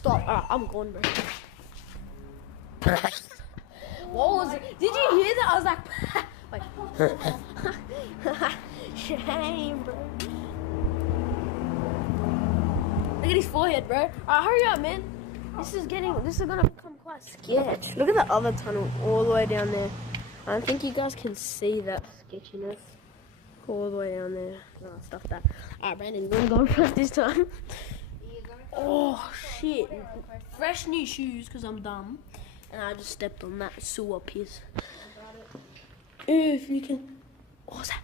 stop. Alright, I'm gone, bro. What was it? Did you hear that? I was like, wait. Shame, bro. Look at his forehead, bro. Alright, hurry up, man. This is gonna become quite sketch. Look at the other tunnel all the way down there. I don't think you guys can see that sketchiness all the way down there. No, stuff that. Alright, Brandon, you wanna go first this time? Oh shit! Fresh new shoes because I'm dumb, and I just stepped on that sewer piece. If you can, what was that?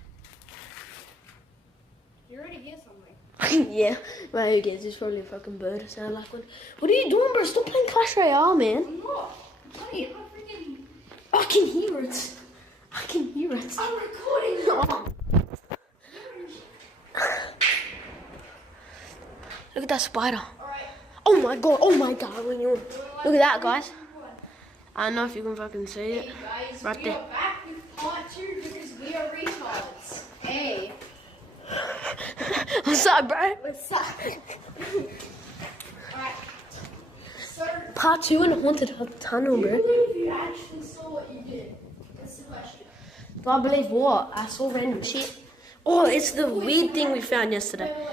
You already hear something. Yeah, well, who cares? It's probably a fucking bird. It sounded like one. What are you doing, bro? Stop playing Clash Royale, man. I'm not. Hey, I'm freaking. I can hear it. I can hear it. I'm recording. Oh. Look at that spider. Alright. Oh my god, oh my god. Look at that, guys. I don't know if you can fucking see it. Hey guys, right we there. are back with part 2 because we are retards. Hey. What's up, bro? What's up? Alright. So, Part 2 in a haunted tunnel, do you bro. believe you actually saw what you did? That's the question. Do I believe what? I saw random shit. Oh, it's the weird thing we found yesterday. Wait.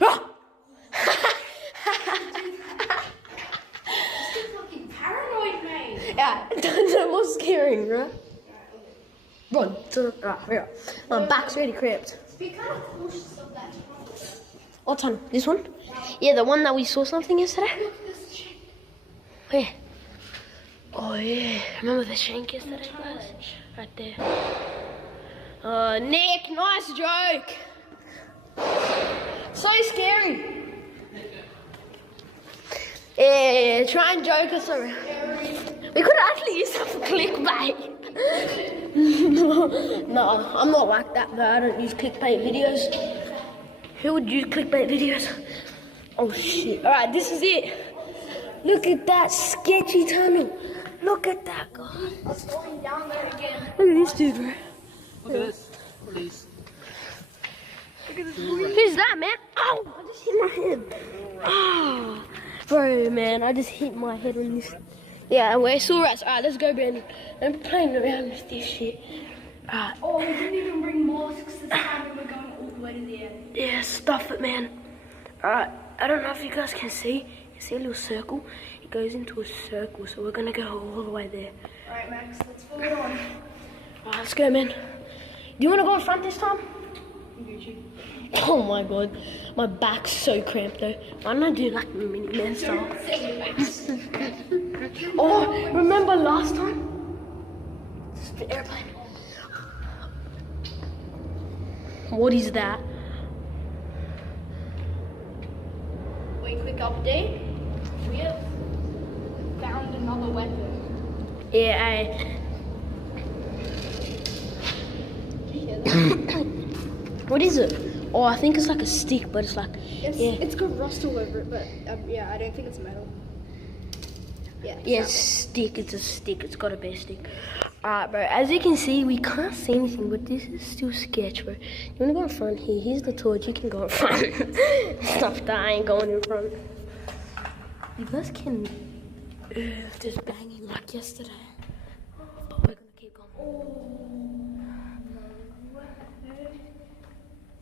Ah! You're fucking paranoid, mate. Yeah, that was scaring, right? Run. Right, here. My back's really cramped. Be kind of cautious of that tunnel. What tunnel? This one? Yeah, the one that we saw something yesterday? Look at this chick. Where? Oh, yeah. Remember the shank yesterday, guys? Right there. Nick, nice joke. So scary. Yeah, try and joke us around. We could actually use that for clickbait. No, I'm not like that, though. I don't use clickbait videos. Who would use clickbait videos? Oh, shit. Alright, this is it. Look at that sketchy tunnel. Look at that, guy. I was going down there again. Look at this dude, bro. Look at this, please. Look at this. Who's that, man? Oh, I just hit my head. Oh, bro, man, I just hit my head on this. Yeah, we're saw rats. Alright, let's go, Brandon. I'm playing around with this shit. Alright. Oh, we didn't even bring masks this time and we're going all the way to the end. Yeah, stuff it, man. Alright, I don't know if you guys can see. You see a little circle? It goes into a circle, so we're gonna go all the way there. Alright, Max, let's follow it on. Alright, let's go, man. Do you wanna go in front this time? Oh my god, my back's so cramped though. Why don't I do like mini man style? Oh, remember last time? It's the airplane. What is that? Wait, quick update. We have found another weapon. Yeah, Did you hear that? what is it? Oh, I think it's like a stick, but it's like, It's got rust all over it, but yeah, I don't think it's metal. Yeah. yeah, it's a stick. It's a stick. It's got to be a stick. Alright, bro. As you can see, we can't see anything, but this is still sketch, bro. You wanna go in front here? Here's the torch. You can go in front. Stop that. I ain't going in front. You guys can just banging like yesterday, but we're gonna keep going.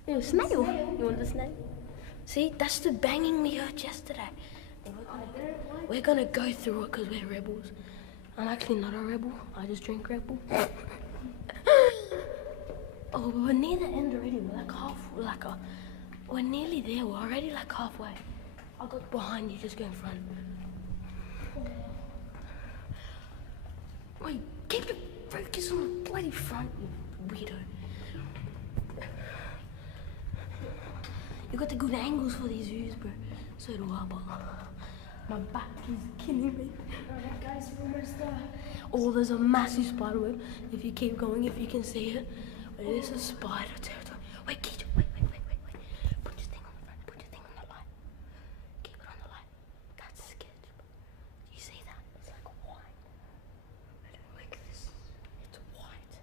Ew, snail. You want the snail? See, that's the banging we heard yesterday. We're gonna go through it because we're rebels. I'm actually not a rebel. I just drink Red Bull. Oh, we're near the end already. We're like we're nearly there. We're already like halfway. I'll go behind you. Just go in front. Wait, keep the focus on the bloody front, you weirdo. You got the good angles for these views, bro. So do I, but my back is killing me. Alright, guys, we're almost there. Oh, there's a massive spider web. If you keep going, if you can see it. Wait, there's a spider territory. Wait, Keith, wait. Put your thing on the front. Put your thing on the light. Keep it on the light. That's sketch. You see that? It's like white. Look at this. It's white.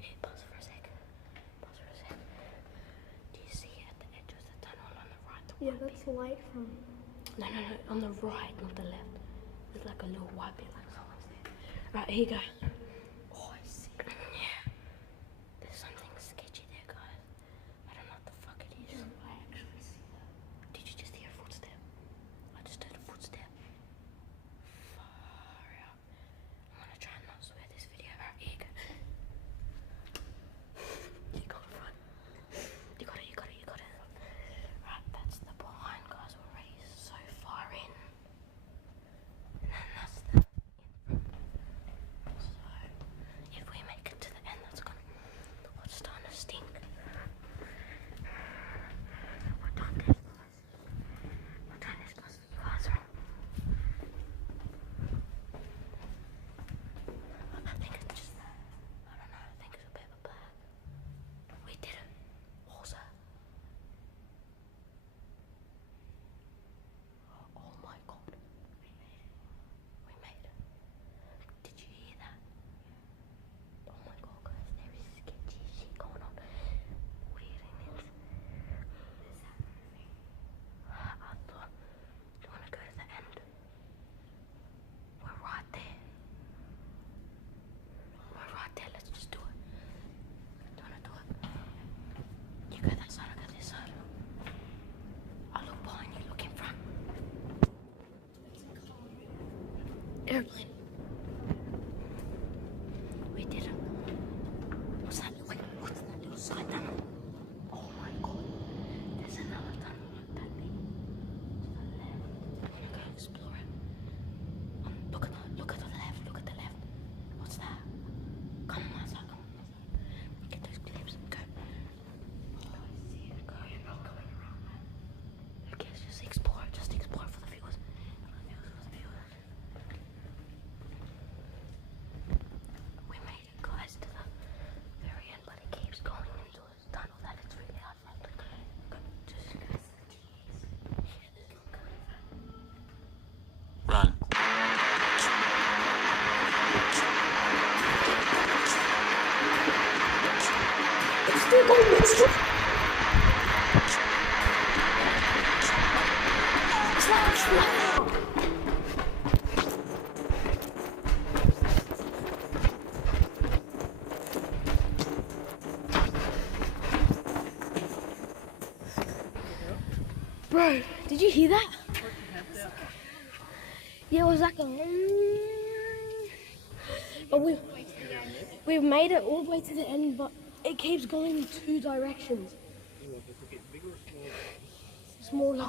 Hey, pause for a sec. Do you see at the edge of the tunnel on the right? Yeah, that's light from. No, on the right, not the left. There's like a little white bit, like someone's there. Right, here you go. Oh, I see. Yeah. There's something sketchy there, guys. I don't know what the fuck it is. I actually see that. Did you just hear a footstep? I just heard a footstep. Far out. I'm gonna try and not swear this video. Right, here you go. You got it, right? You got it. Right, that's the behind, guys. We're already so far in. And then that's the in front. So, if we make it to the end, that's gonna... What's starting to stink? What time is it, guys? What time is it, guys? You guys are... I think it's just... I don't know. I think it's a bit of a black. We did it. What was that? Oh my god. We made it. Did you hear that? Oh my god, guys, there is sketchy shit going on. Weird in it. I thought, do you want to go to the end? We're right there. Let's just do it. Do you want to do it? You go that side, I go this side. I look behind you, look in front. Airplane. We did it. What's that? Wait, what's that little side tunnel? Oh my god. There's another tunnel like that big. To the left. I'm gonna go explore it. Look at the left. What's that? Come on, outside. Get those clips. Go. Oh, I see it. Go. Who cares? Just explore it. For the viewers. We made it, guys, to the very end, but it keeps going into a tunnel that it's really hard for us to go. Just guys. Run. It's still going. Bro, did you hear that? Yeah, it was like a... But we've made it all the way to the end, but it keeps going in two directions. Smaller.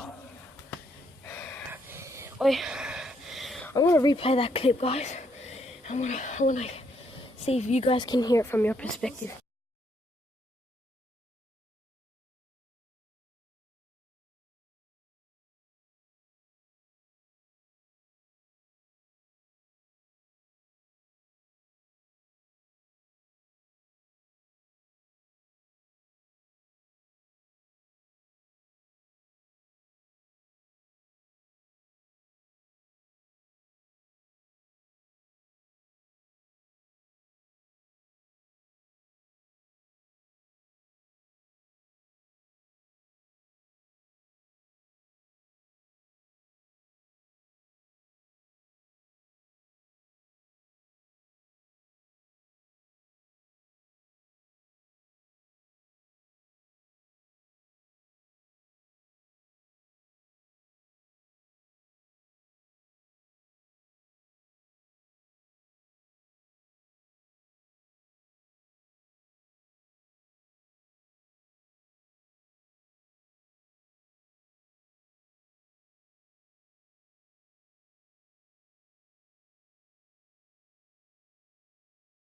Wait, I'm gonna replay that clip, guys. I wanna see if you guys can hear it from your perspective.